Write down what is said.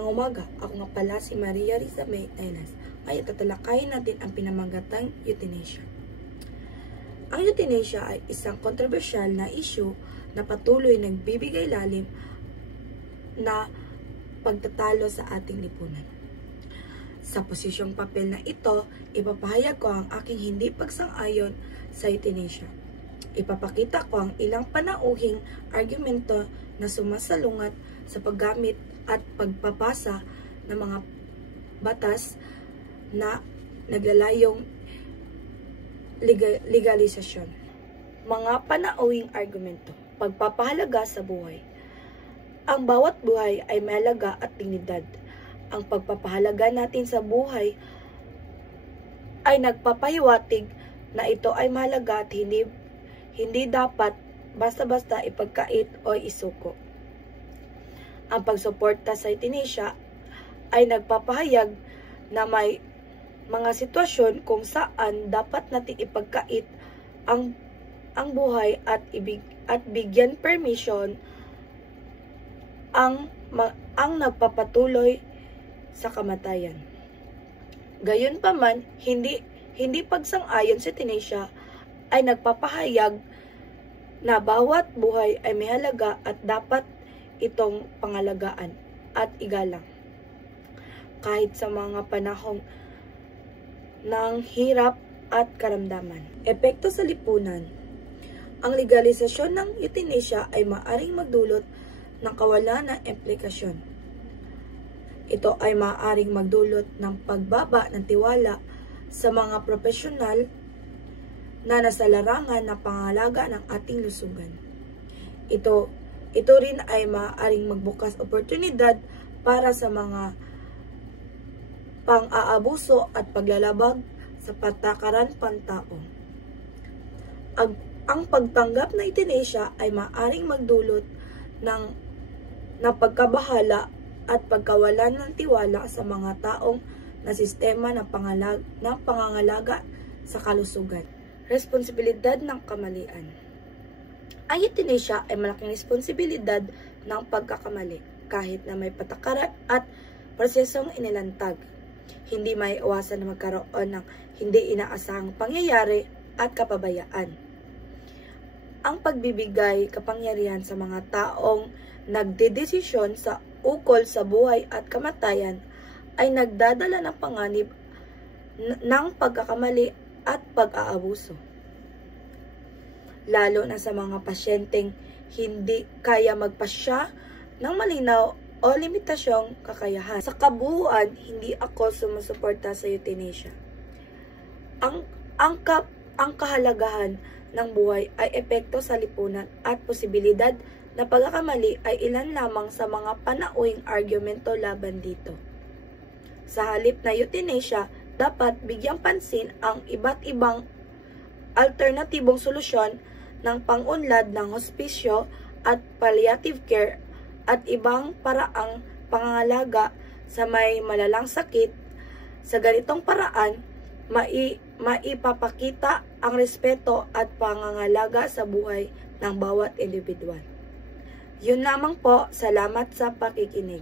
Magandang umaga, ako nga pala si Maria Risa May Elas. Ngayon tatalakayin natin ang pinamagatang euthanasia. Ang euthanasia ay isang kontrobersyal na issue na patuloy nagbibigay lalim na pagtatalo sa ating lipunan. Sa posisyong papel na ito, ipapahayag ko ang aking hindi pagsang-ayon sa euthanasia. Ipapakita ko ang ilang panauhing argumento na sumasalungat sa paggamit at pagpapasa ng mga batas na naglalayong legalisasyon. Mga panauhing argumento. Pagpapahalaga sa buhay. Ang bawat buhay ay mahalaga at dignidad. Ang pagpapahalaga natin sa buhay ay nagpapahiwatig na ito ay mahalaga at hindi dapat basta-basta ipagkait o isuko. Ang pagsuporta sa euthanasia ay nagpapahayag na may mga sitwasyon kung saan dapat natin ipagkait ang buhay at bigyan permission ang nagpapatuloy sa kamatayan. Gayunpaman, hindi pagsang-ayon sa euthanasia ay nagpapahayag na bawat buhay ay may halaga at dapat itong pangalagaan at igalang. Kahit sa mga panahong ng hirap at karamdaman. Epekto sa lipunan. Ang legalisasyon ng euthanasia ay maaaring magdulot ng kawalan ng implikasyon. Ito ay maaaring magdulot ng pagbaba ng tiwala sa mga profesional na nasa larangan na pangalaga ng ating lusugan. Ito rin ay maaaring magbukas oportunidad para sa mga pang-aabuso at paglalabag sa patakaran pantao. Ang pagtanggap na euthanasia ay maaaring magdulot ng pagkabahala at pagkawalan ng tiwala sa mga taong na sistema ng pangangalaga sa kalusugan. Responsibilidad ng kamalian. Ang euthanasia ay malaking responsibilidad ng pagkakamali kahit na may patakaran at prosesong inilantag. Hindi maiiwasan na magkaroon ng hindi inaasahang pangyayari at kapabayaan. Ang pagbibigay kapangyarihan sa mga taong nagdedesisyon sa ukol sa buhay at kamatayan ay nagdadala ng panganib ng pagkakamali at pag-aabuso. Lalo na sa mga pasyenteng hindi kaya magpasya ng malinaw o limitasyong kakayahan. Sa kabuuan, hindi ako sumusuporta sa euthanasia. Ang kahalagahan ng buhay ay epekto sa lipunan at posibilidad na pagkakamali ay ilan lamang sa mga panauhing argumento laban dito. Sa halip na euthanasia, dapat bigyang pansin ang iba't ibang alternatibong solusyon ng pang-unlad ng hospisyo at palliative care at ibang paraang pangangalaga sa may malalang sakit. Sa ganitong paraan, maipapakita ang respeto at pangangalaga sa buhay ng bawat individual. Yun lamang po, salamat sa pakikinig.